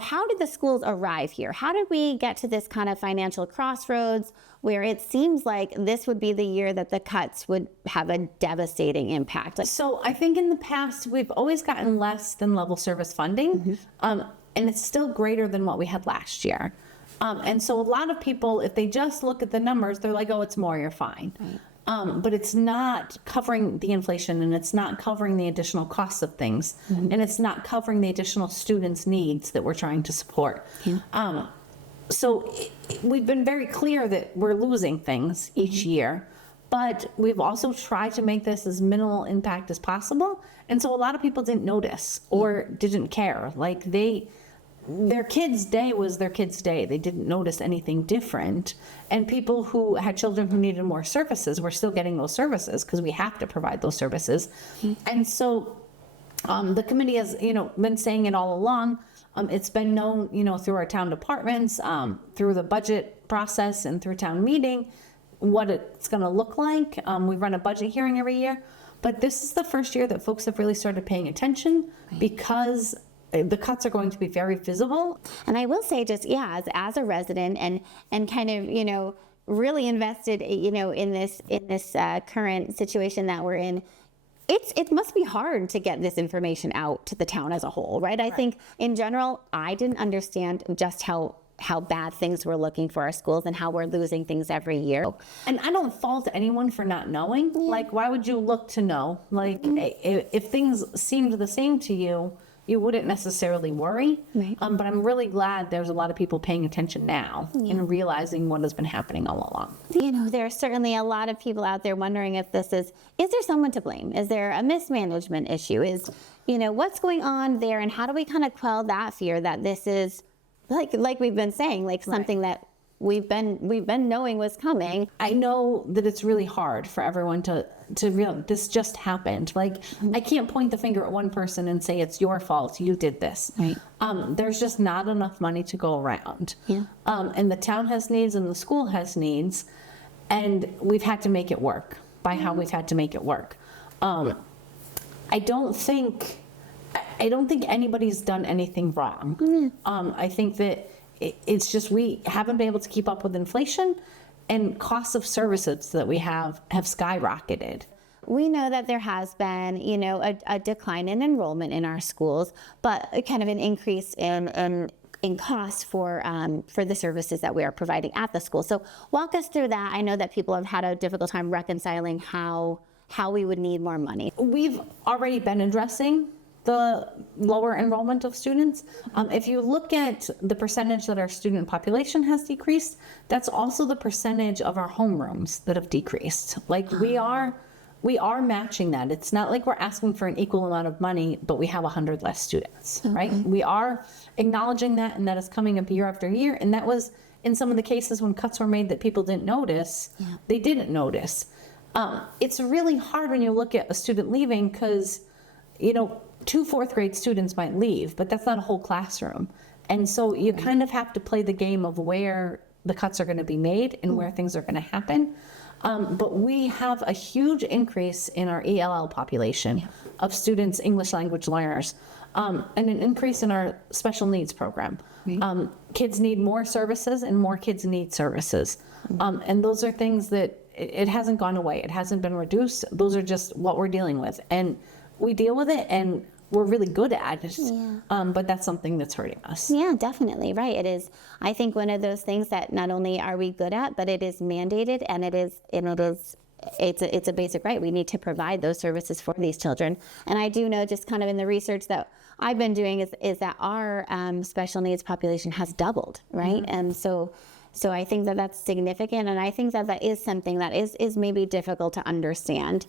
how did the schools arrive here? How did we get to this kind of financial crossroads where it seems like this would be the year that the cuts would have a devastating impact? So I think in the past, we've always gotten less than level service funding, and it's still greater than what we had last year. And so a lot of people, if they just look at the numbers, they're like, oh, it's more, you're fine. Right. But it's not covering the inflation, and it's not covering the additional costs of things, and it's not covering the additional students' needs that we're trying to support. Yeah. So we've been very clear that we're losing things each year, but we've also tried to make this as minimal impact as possible. And so a lot of people didn't notice or didn't care. Like their kids' day was their kids' day. They didn't notice anything different. And people who had children who needed more services were still getting those services because we have to provide those services. And so the committee has, been saying it all along. It's been known, through our town departments, through the budget process and through town meeting, what it's going to look like. We run a budget hearing every year, but this is the first year that folks have really started paying attention because the cuts are going to be very visible. And I will say just, as a resident and kind of, really invested, in this current situation that we're in, it must be hard to get this information out to the town as a whole, right? I think in general, I didn't understand just how bad things were looking for our schools and how we're losing things every year. And I don't fault anyone for not knowing. Yeah. Like, why would you look to know? Like, if things seemed the same to you, you wouldn't necessarily worry. Right. But I'm really glad there's a lot of people paying attention now and realizing what has been happening all along. There are certainly a lot of people out there wondering if is there someone to blame? Is there a mismanagement issue? What's going on there? And how do we kind of quell that fear that this is, like we've been saying, something that we've been knowing was coming. I know that it's really hard for everyone to realize this just happened. I can't point the finger at one person and say it's your fault, you did this. Right. There's just not enough money to go around. Yeah. And the town has needs and the school has needs, and we've had to make it work by how we've had to make it work. I don't think anybody's done anything wrong. I think that it's just we haven't been able to keep up with inflation, and costs of services that we have skyrocketed. We know that there has been, a decline in enrollment in our schools, but kind of an increase in costs for the services that we are providing at the school. So walk us through that. I know that people have had a difficult time reconciling how we would need more money. We've already been addressing the lower enrollment of students. If you look at the percentage that our student population has decreased, that's also the percentage of our homerooms that have decreased. We are matching that. It's not like we're asking for an equal amount of money, but we have 100 less students, right? We are acknowledging that, and that is coming up year after year. And that was in some of the cases when cuts were made that people didn't notice, they didn't notice. It's really hard when you look at a student leaving because, 2 fourth grade students might leave, but that's not a whole classroom. And so you kind of have to play the game of where the cuts are going to be made and where things are going to happen. But we have a huge increase in our ELL population of students, English language learners, and an increase in our special needs program. Kids need more services and more kids need services. And those are things that it hasn't gone away. It hasn't been reduced. Those are just what we're dealing with. And we deal with it, and we're really good at it, but that's something that's hurting us. Yeah, definitely, right. It is, I think, one of those things that not only are we good at, but it is mandated, and it's a basic right. We need to provide those services for these children. And I do know, just kind of in the research that I've been doing, is that our special needs population has doubled, right? And so I think that that's significant, and I think that that is something that is maybe difficult to understand.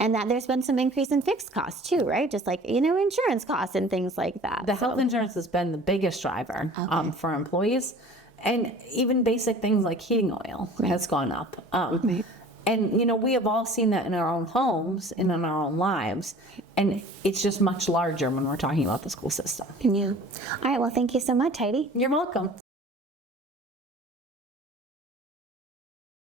And that there's been some increase in fixed costs too, right? Just insurance costs and things like that. The health insurance has been the biggest driver for employees, and even basic things like heating oil has gone up. And we have all seen that in our own homes and in our own lives, and it's just much larger when we're talking about the school system. Yeah. All right. Well, thank you so much, Heidi. You're welcome.